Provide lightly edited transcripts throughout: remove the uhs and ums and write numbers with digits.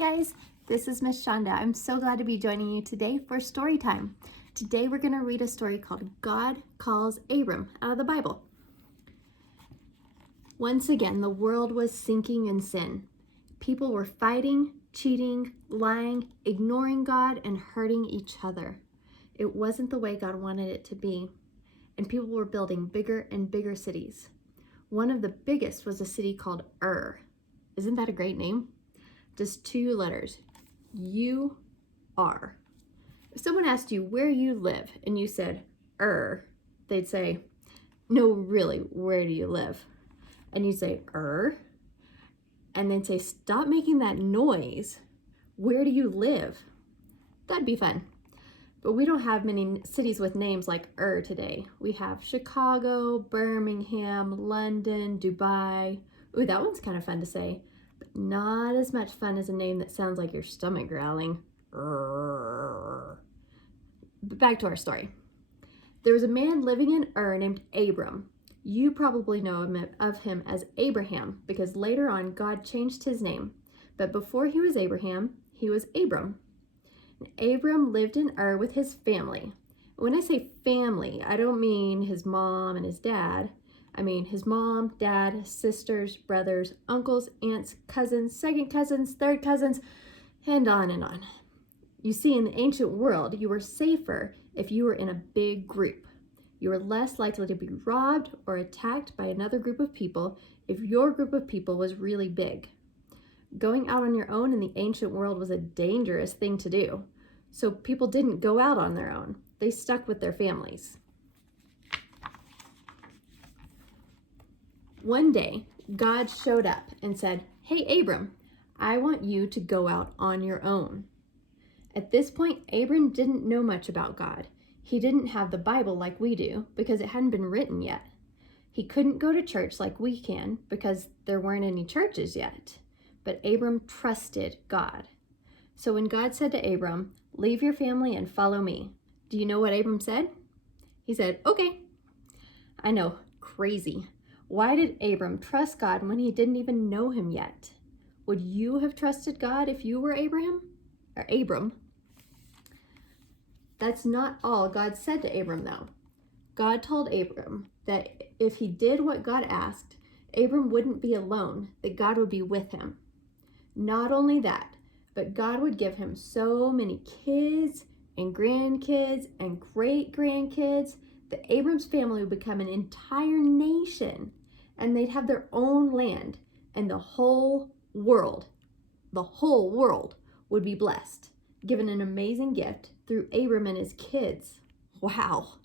guys, this is Miss Shonda. I'm so glad to be joining you today for story time. Today we're going to read a story called God Calls Abram out of the Bible. Once again, the world was sinking in sin. People were fighting, cheating, lying, ignoring God, and hurting each other. It wasn't the way God wanted it to be, and people were building bigger and bigger cities. One of the biggest was a city called Isn't that a great name? Just 2 letters, U-R. If someone asked you where you live and you said, they'd say, no, really, where do you live? And you'd say, and they'd say, stop making that noise. Where do you live? That'd be fun. But we don't have many cities with names like today. We have Chicago, Birmingham, London, Dubai. Ooh, that one's kind of fun to say. But not as much fun as a name that sounds like your stomach growling. But back to our story. There was a man living in named Abram. You probably know of him as Abraham because later on God changed his name. But before he was Abraham, he was Abram. And Abram lived in with his family. When I say family, I don't mean his mom and his dad. I mean his mom, dad, sisters, brothers, uncles, aunts, cousins, second cousins, third cousins, and on and on. You see, in the ancient world, you were safer if you were in a big group. You were less likely to be robbed or attacked by another group of people if your group of people was really big. Going out on your own in the ancient world was a dangerous thing to do, so people didn't go out on their own. They stuck with their families. One day, God showed up and said, "Hey, Abram, I want you to go out on your own." At this point, Abram didn't know much about God. He didn't have the Bible like we do because it hadn't been written yet. He couldn't go to church like we can because there weren't any churches yet. But Abram trusted God. So when God said to Abram, "Leave your family and follow me," do you know what Abram said? He said, "Okay." I know, crazy. Why did Abram trust God when he didn't even know him yet? Would you have trusted God if you were Abram? That's not all God said to Abram, though. God told Abram that if he did what God asked, Abram wouldn't be alone, that God would be with him. Not only that, but God would give him so many kids and grandkids and great-grandkids that Abram's family would become an entire nation, and they'd have their own land, and the whole world would be blessed, given an amazing gift through Abram and his kids. Wow.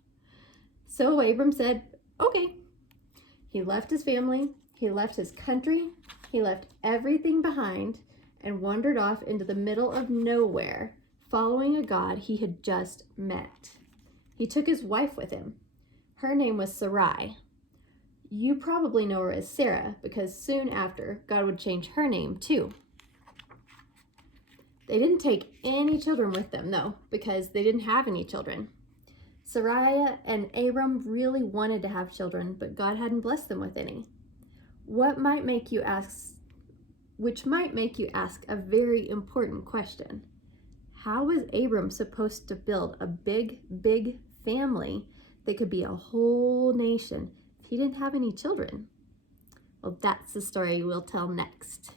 So Abram said, okay. He left his family, he left his country, he left everything behind and wandered off into the middle of nowhere, following a God he had just met. He took his wife with him. Her name was Sarai. You probably know her as Sarah because soon after, God would change her name too. They didn't take any children with them, though, because they didn't have any children. Sarai and Abram really wanted to have children, but God hadn't blessed them with any. Which might make you ask a very important question. How was Abram supposed to build a big, big family that could be a whole nation if he didn't have any children? Well, that's the story we'll tell next.